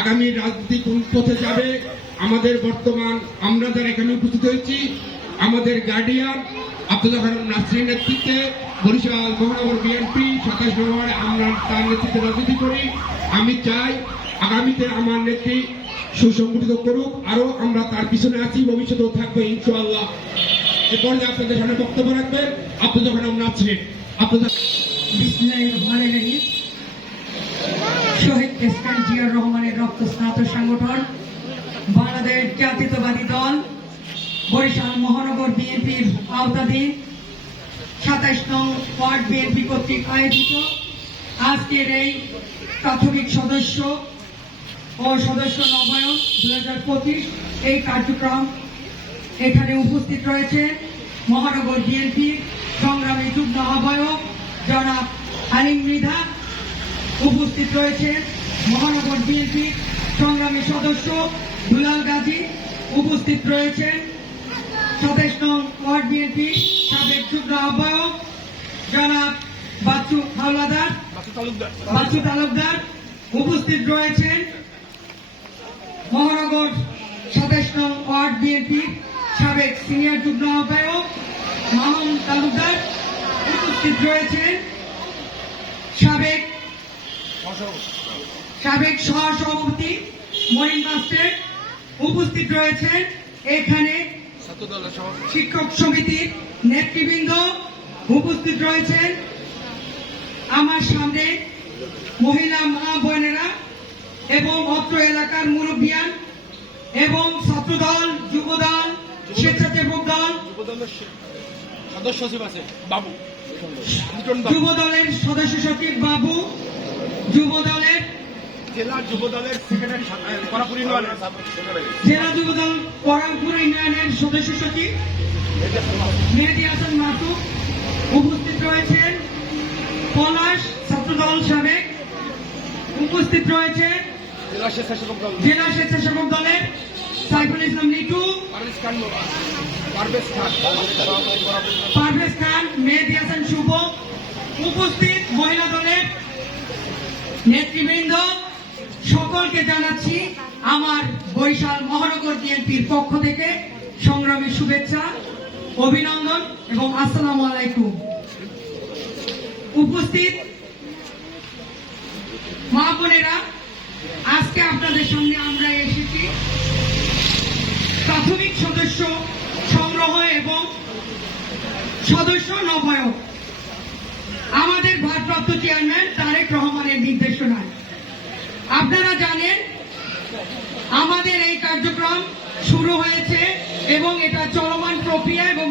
আগামী রাজনীতি কোন পথে যাবে? আমাদের বর্তমান আমরা যারা এখানে উপস্থিত হয়েছি, আমাদের গার্ডিয়ান আব্দুল হারাম নাসরির নেতৃত্বে বরিশাল মহানগর বিএনপি সাতাশ নম্বরে আমরা তার নেতৃত্বে রাজনীতি করি। আমি চাই আগামীতে আমার নেত্রী সুসংগঠিত করুক আরও আমরা তার পিছনে আছি, ভবিষ্যতেও থাকব ইনশাআল্লাহ। এরপর আপনাদের সামনে বক্তব্য রাখবেন আব্দুল হারাম নাসরিন। আপনাদের বিসমিল্লাহির রহমানির রহিম। শহীদ প্রেসিডেন্ট জিয়াউর রহমানের রক্ত স্নাত সংগঠন, বাংলাদেশ জাতীয়তাবাদী দল, বরিশাল মহানগর বিএনপির আওতাধীন সাতাইশ নং ওয়ার্ড বিএনপি কর্তৃক আয়োজিত আজকের এই প্রাথমিক সদস্য ও সদস্য নবায়ন দু হাজার পঁচিশ এই কার্যক্রম এখানে উপস্থিত রয়েছে মহানগর বিএনপির সংগ্রামী যুগ্ম আহ্বায়ক জনাব হালিম মৃধা উপস্থিত রয়েছে মহানগর বিএনপির সংগ্রামী সদস্য দুলাল গাজী। উপস্থিত রয়েছেন সাতাইশ নং ওয়ার্ড বিএনপি সাবেক যুগ্ম আহ্বায়ক জনাব বাচ্চু হাওলাদার। বাচ্চু তালুকদার। উপস্থিত রয়েছেন মহানগর সাতাইশ নং ওয়ার্ড বিএনপি সাবেক সিনিয়র যুগ্ম আহ্বায়ক মামুন তালুকদার। উপস্থিত রয়েছেন সাবেক সাবেক সহসভাপতি মরিন মাস্টার উপস্থিত রয়েছেন। এখানে শিক্ষক সমিতির নেতৃবৃন্দ উপস্থিত রয়েছেন। আমার সামনে মহিলা মা বোনেরা এবং অত্র এলাকার মুরব্বিয়ান এবং ছাত্রদল যুবদল স্বেচ্ছাসেবক দল সদস্য সচিব আছে বাবু। যুব দলের সদস্য সচিব বাবু যুব দলের জেলা যুব দলের সেক্রেটারি করাপুরি নয় জেলা যুব দল পরামপুর ইউনিয়নের সদস্য সচিব মেহেদি হাসান মাসুক উপস্থিত রয়েছেন। পলাশ ছাত্রদল সাবেক উপস্থিত রয়েছে জেলা স্বেচ্ছাসেবক দল। জেলা স্বেচ্ছাসেবক দলের সাইফুল ইসলাম লিটু পারভেজ খান পারভেজ খান। পারভেজ মেহেদি হাসান শুভ। উপস্থিত মহিলা নেতৃবৃন্দ, সকলকে জানাচ্ছি আমার বৈশাল মহানগর বিএনপির পক্ষ থেকে সংগ্রামী শুভেচ্ছা, অভিনন্দন এবং আসসালামু আলাইকুম। উপস্থিত মা বোনেরা, আজকে আপনাদের সামনে আমরা এসেছি। প্রাথমিক সদস্য সংগ্রহ এবং সদস্য নবায়ক। আমাদের ভারপ্রাপ্ত চেয়ারম্যান আমাদের এই কার্যক্রম শুরু হয়েছে এবং এটা চলমান প্রক্রিয়া এবং